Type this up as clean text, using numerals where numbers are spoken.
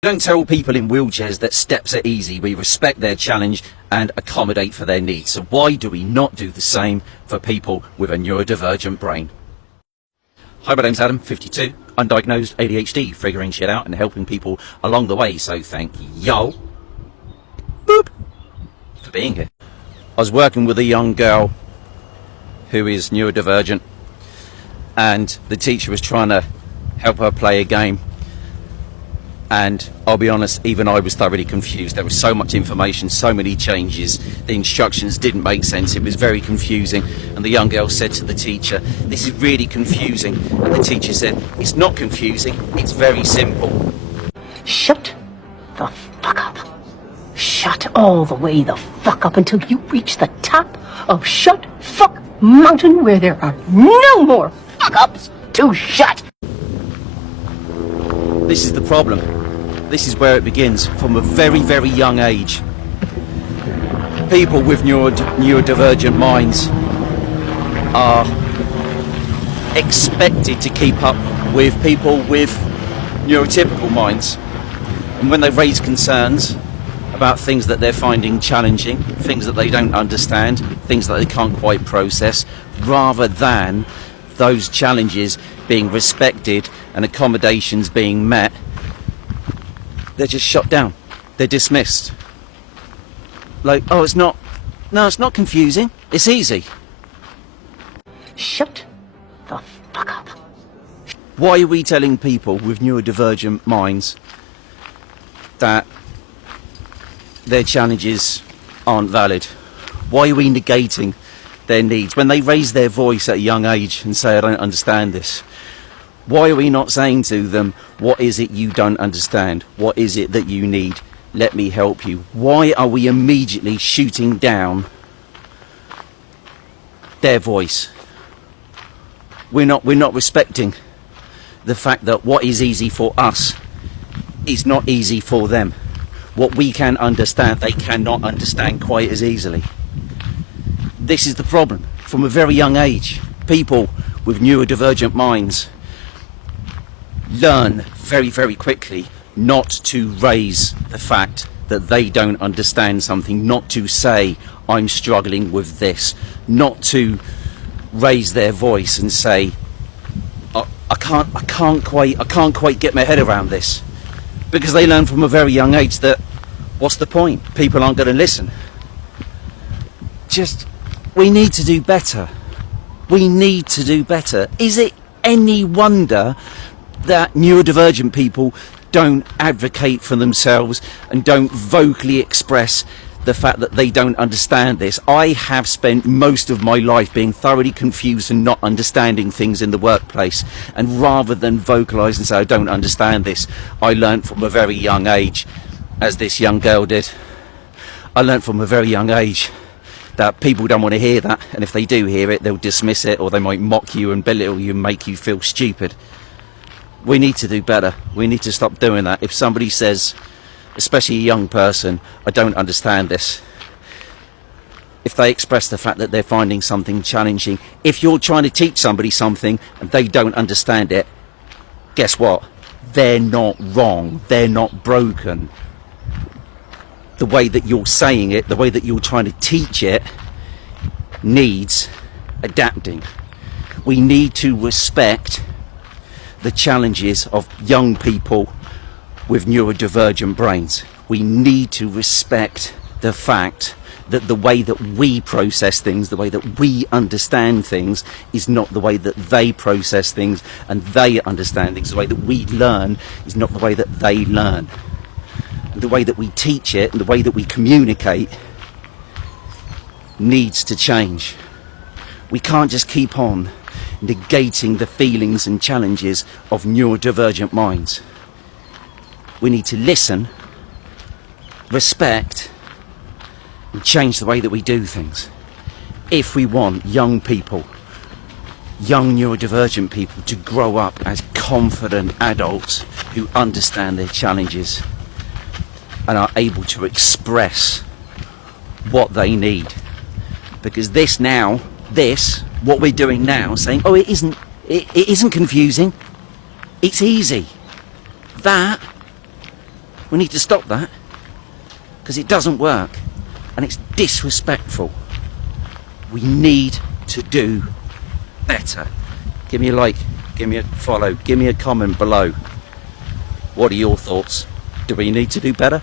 We don't tell people in wheelchairs that steps are easy. We respect their challenge and accommodate for their needs. So why do we not do the same for people with a neurodivergent brain? Hi, my name's Adam, 52, undiagnosed ADHD, figuring shit out and helping people along the way. So thank you, boop, for being here. I was working with a young girl who is neurodivergent, and the teacher was trying to help her play a game. And I'll be honest, even I was thoroughly confused. There was so much information, so many changes. The instructions didn't make sense. It was very confusing. And the young girl said to the teacher, "This is really confusing." And the teacher said, "It's not confusing, it's very simple." Shut the fuck up. Shut all the way the fuck up until you reach the top of Shut Fuck Mountain, where there are no more fuck ups to shut. This is the problem. This is where it begins, from a very, very young age. People with neurodivergent minds are expected to keep up with people with neurotypical minds. And when they raise concerns about things that they're finding challenging, things that they don't understand, things that they can't quite process, rather than those challenges being respected and accommodations being met, they're just shut down. They're dismissed. Like, oh, it's not confusing, it's easy. Shut the fuck up. Why are we telling people with neurodivergent minds that their challenges aren't valid? Why are we negating their needs? When they raise their voice at a young age and say, "I don't understand this," why are we not saying to them, "What is it you don't understand? What is it that you need? Let me help you"? Why are we immediately shooting down their voice? We're not respecting the fact that what is easy for us is not easy for them. What we can understand, they cannot understand quite as easily. This is the problem. From a very young age, people with neurodivergent minds learn very, very quickly not to raise the fact that they don't understand something, not to say, "I'm struggling with this," not to raise their voice and say, I can't quite get my head around this," because they learn from a very young age that what's the point? People aren't going to listen. We need to do better. We need to do better. Is it any wonder that neurodivergent people don't advocate for themselves and don't vocally express the fact that they don't understand this? I have spent most of my life being thoroughly confused and not understanding things in the workplace, and rather than vocalise and say, "I don't understand this," I learnt from a very young age, as this young girl did, I learnt from a very young age that people don't want to hear that, and if they do hear it, they'll dismiss it, or they might mock you and belittle you and make you feel stupid. We need to do better. We need to stop doing that. If somebody says, especially a young person, "I don't understand this," if they express the fact that they're finding something challenging, if you're trying to teach somebody something and they don't understand it, guess what? They're not wrong. They're not broken. The way that you're saying it, the way that you're trying to teach it, needs adapting. We need to respect the challenges of young people with neurodivergent brains. We need to respect the fact that the way that we process things, the way that we understand things, is not the way that they process things and they understand things. The way that we learn is not the way that they learn. And the way that we teach it and the way that we communicate needs to change. We can't just keep on negating the feelings and challenges of neurodivergent minds. We need to listen, respect, and change the way that we do things. If we want young people, young neurodivergent people, to grow up as confident adults who understand their challenges and are able to express what they need. Because what we're doing now, saying, "Oh, it isn't confusing, it's easy," that We need to stop that, because it doesn't work and it's disrespectful. We need to do better. Give me a like, give me a follow, give me a comment below. What are your thoughts? Do we need to do better?